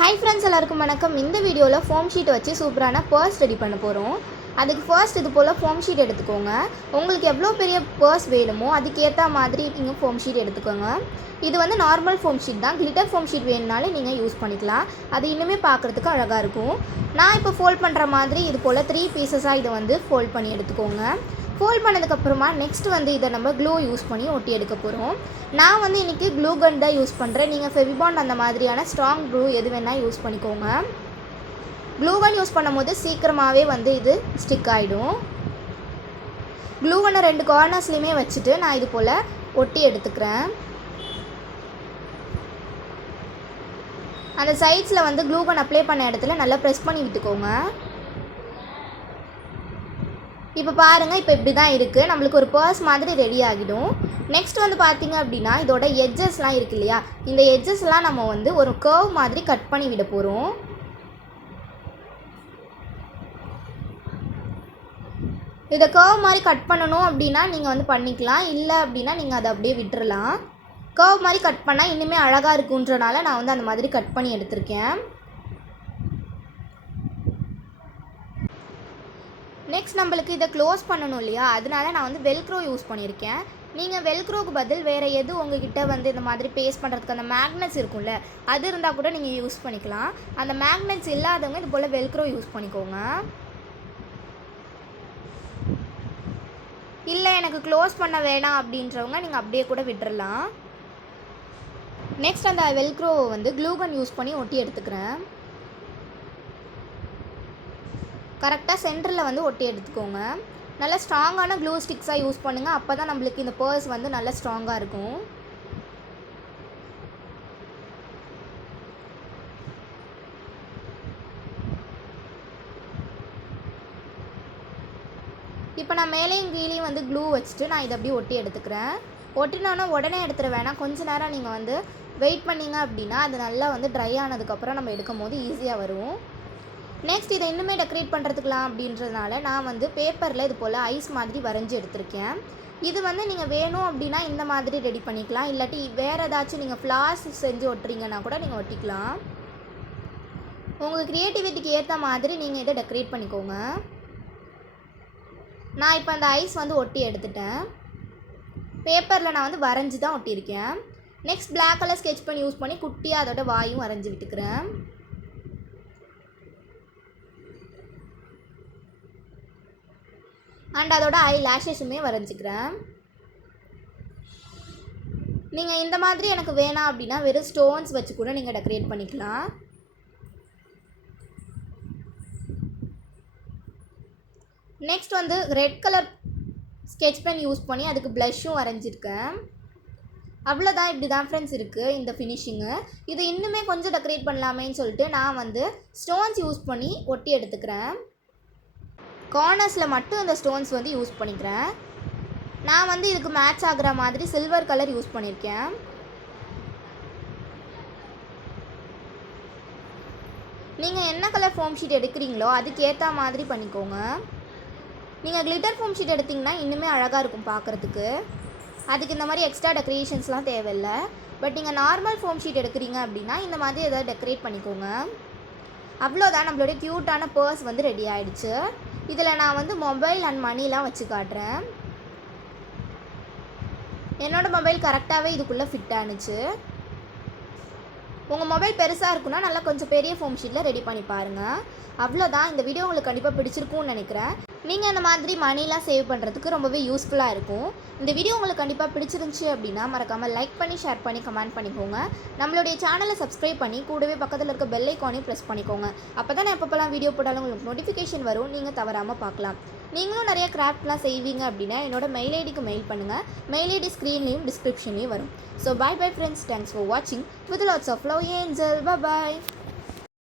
Hi friends, எல்லாருக்கும் வணக்கம். இந்த வீடியோல foam sheet வச்சு சூப்பரான purse ரெடி பண்ண போறோம். அதுக்கு first இது போல foam sheet எடுத்துக்கோங்க. உங்களுக்கு எவ்வளவு பெரிய purse வேணுமோ அதுக்கு ஏத்த மாதிரி நீங்க foam sheet எடுத்துக்கோங்க. இது வந்து நார்மல் foam sheet தான். glitter foam sheet வேணும்னாலே நீங்க யூஸ் பண்ணிக்கலாம். அது இன்னுமே பார்க்கிறதுக்கு அழகா இருக்கும். நான் இப்போ ஃபோல்ட் பண்ற மாதிரி இது போல 3 பீசஸா இத வந்து ஃபோல்ட் பண்ணி எடுத்துக்கோங்க. ஃபோல்ட் பண்ணதுக்கு அப்புறமா நெக்ஸ்ட் வந்து இத நம்ம க்ளூ யூஸ் பண்ணி ஒட்டி எடுக்க போறோம். நான் வந்து இன்னைக்கு க்ளூ கன் தான் யூஸ் பண்றேன். நீங்க ஃபெவிபாண்ட் அந்த மாதிரியான ஸ்ட்ராங் க்ளூ எது வேணா யூஸ் பண்ணிக்கோங்க. க்ளூ கன் யூஸ் பண்ணும்போது சீக்கிரமாவே வந்து இது ஸ்டிக் ஆயிடும். க்ளூ கனை ரெண்டு கார்னர்ஸ்லயுமே வச்சிட்டு நான் இது போல ஒட்டி எடுத்துக்கிறேன். அந்த சைட்ஸ்ல வந்து க்ளூ கன் அப்ளை பண்ண இடத்துல நல்லா பிரஸ் பண்ணி விட்டுக்கோங்க. இப்போ பாருங்க, இப்போ இப்படி தான் இருக்குது. நம்மளுக்கு ஒரு பர்ஸ் மாதிரி ரெடி ஆகிடும். நெக்ஸ்ட் வந்து பார்த்தீங்க அப்படின்னா இதோட எட்ஜஸ்லாம் இருக்கு இல்லையா, இந்த எட்ஜஸ்லாம் நம்ம வந்து ஒரு கர்வ் மாதிரி கட் பண்ணி விட போகிறோம். இதை கர்வ் மாதிரி கட் பண்ணணும் அப்படின்னா நீங்கள் வந்து பண்ணிக்கலாம். இல்லை அப்படின்னா நீங்கள் அதை அப்படியே விட்டுறலாம். கர்வ் மாதிரி கட் பண்ணால் இன்னுமே அழகாக இருக்குன்றனால நான் வந்து அந்த மாதிரி கட் பண்ணி எடுத்திருக்கேன். நெக்ஸ்ட் நம்மளுக்கு இதை க்ளோஸ் பண்ணணும் இல்லையா, அதனால நான் வந்து வெல்க்ரோ யூஸ் பண்ணியிருக்கேன். நீங்கள் வெல்க்ரோக்கு பதில் வேறு எது உங்ககிட்ட வந்து இந்த மாதிரி பேஸ்ட் பண்ணுறதுக்கு அந்த மேக்னெட்ஸ் இருக்கும்ல, அது இருந்தால் கூட நீங்கள் யூஸ் பண்ணிக்கலாம். அந்த மேக்னெட்ஸ் இல்லாதவங்க இது போல் வெல்க்ரோ யூஸ் பண்ணிக்கோங்க. இல்லை எனக்கு க்ளோஸ் பண்ண வேணாம் அப்படின்றவங்க நீங்கள் அப்படியே கூட விட்டுறலாம். நெக்ஸ்ட் அந்த வெல்க்ரோவை வந்து க்ளூ கன் யூஸ் பண்ணி ஒட்டி எடுத்துக்கிறேன். கரெக்டாக சென்டரில் வந்து ஒட்டி எடுத்துக்கோங்க. நல்லா ஸ்ட்ராங்கான க்ளூ ஸ்டிக்ஸாக யூஸ் பண்ணுங்கள். அப்போ தான் நம்மளுக்கு இந்த பர்ஸ் வந்து நல்லா ஸ்ட்ராங்காக இருக்கும். இப்போ நான் மேலேயும் கீழேயும் வந்து க்ளூ வச்சுட்டு நான் இதை அப்படியே ஒட்டி எடுத்துக்கிறேன். ஒட்டினோன்னா உடனே எடுத்துட வேணாம். கொஞ்ச நேரம் நீங்கள் வந்து வெயிட் பண்ணிங்க அப்படின்னா அது நல்லா வந்து ட்ரை ஆனதுக்கப்புறம் நம்ம எடுக்கும் போது ஈஸியாக வரும். நெக்ஸ்ட் இதை இன்னுமே டெக்கரேட் பண்ணுறதுக்கலாம் அப்படின்றதுனால நான் வந்து பேப்பரில் இது போல் ஐஸ் மாதிரி வரைஞ்சி எடுத்திருக்கேன். இது வந்து நீங்கள் வேணும் அப்படின்னா இந்த மாதிரி ரெடி பண்ணிக்கலாம். இல்லாட்டி வேறு ஏதாச்சும் நீங்கள் ஃப்ளார்ஸ் செஞ்சு ஒட்டுறீங்கன்னா கூட நீங்கள் ஒட்டிக்கலாம். உங்கள் க்ரியேட்டிவிட்டிக்கு ஏற்ற மாதிரி நீங்கள் இதை டெக்கரேட் பண்ணிக்கோங்க. நான் இப்போ அந்த ஐஸ் வந்து ஒட்டி எடுத்துட்டேன். பேப்பரில் நான் வந்து வரைஞ்சி தான் ஒட்டியிருக்கேன். Next black colour sketch pen use பண்ணி குட்டியாக அதோட வாயும் வரைஞ்சி விட்டுக்கிறேன். அண்ட் அதோட ஐ லேஷஸுமே வரைஞ்சிக்கிறேன். நீங்கள் இந்த மாதிரி எனக்கு வேணாம் அப்படின்னா வெறும் ஸ்டோன்ஸ் வச்சு கூட நீங்கள் டெக்கரேட் பண்ணிக்கலாம். நெக்ஸ்ட் வந்து red colour sketch pen use பண்ணி அதுக்கு ப்ளஷ்ஷும் வரைஞ்சிருக்கேன். அவ்வளோதான், இப்படி தான் ஃப்ரெண்ட்ஸ் இருக்குது இந்த ஃபினிஷிங்கு. இது இன்னுமே கொஞ்சம் டெக்கரேட் பண்ணலாமேன்னு சொல்லிட்டு நான் வந்து ஸ்டோன்ஸ் யூஸ் பண்ணி ஒட்டி எடுத்துக்கிறேன். கார்னர்ஸில் மட்டும் இந்த ஸ்டோன்ஸ் வந்து யூஸ் பண்ணிக்கிறேன். நான் வந்து இதுக்கு மேட்ச் ஆகிற மாதிரி சில்வர் கலர் யூஸ் பண்ணியிருக்கேன். நீங்கள் என்ன கலர் ஃபோம் ஷீட் எடுக்கிறீங்களோ அதுக்கு ஏற்ற மாதிரி பண்ணிக்கோங்க. நீங்கள் கிளிட்டர் ஃபோம் ஷீட் எடுத்திங்கன்னா இன்னுமே அழகாக இருக்கும் பார்க்குறதுக்கு. அதுக்கு இந்த மாதிரி எக்ஸ்ட்ரா டெக்கரேஷன்ஸ்லாம் தேவையில்லை. பட் நீங்கள் நார்மல் ஃபோம் ஷீட் எடுக்கிறீங்க அப்படின்னா இந்த மாதிரி எதாவது டெக்கரேட் பண்ணிக்கோங்க. அவ்வளோதான், நம்மளுடைய க்யூட்டான பர்ஸ் வந்து ரெடி ஆகிடுச்சு. இதில் நான் வந்து மொபைல் அண்ட் மணிலாம் வச்சு காட்டுறேன். என்னோடய மொபைல் கரெக்டாகவே இதுக்குள்ளே ஃபிட் ஆணுச்சு. உங்கள் மொபைல் பெருசாக இருக்குன்னா நல்லா கொஞ்சம் பெரிய ஃபோம் ஷீட்டில் ரெடி பண்ணி பாருங்கள். அவ்வளோதான், இந்த வீடியோ உங்களுக்கு கண்டிப்பாக பிடிச்சிருக்கும்னு நினைக்கிறேன். நீங்கள் இந்த மாதிரி மணிலாம் சேவ் பண்ணுறதுக்கு ரொம்பவே யூஸ்ஃபுல்லாக இருக்கும். இந்த வீடியோ உங்களுக்கு கண்டிப்பாக பிடிச்சிருந்துச்சி அப்படின்னா மறக்காமல் லைக் பண்ணி ஷேர் பண்ணி கமெண்ட் பண்ணிக்கோங்க. நம்மளுடைய சேனலை சப்ஸ்கிரைப் பண்ணி கூடவே பக்கத்தில் இருக்க பெல் ஐக்கானையும் ப்ரெஸ் பண்ணிக்கோங்க. அப்போ தான் நான் எப்பப்போலாம் வீடியோ போட்டாலும் உங்களுக்கு நோட்டிஃபிகேஷன் வரும், நீங்கள் தவறாமல் பார்க்கலாம். நீங்களும் நிறைய கிராஃப்ட்லாம் செய்வீங்க அப்படின்னா என்னோட மெயில் ஐடிக்கு மெயில் பண்ணுங்கள். மெயில் ஐடி ஸ்க்ரீன்லேயும் டிஸ்கிரிப்ஷன்லேயும் வரும். So bye bye friends, thanks for வாட்சிங். With lots of love, Angel. By.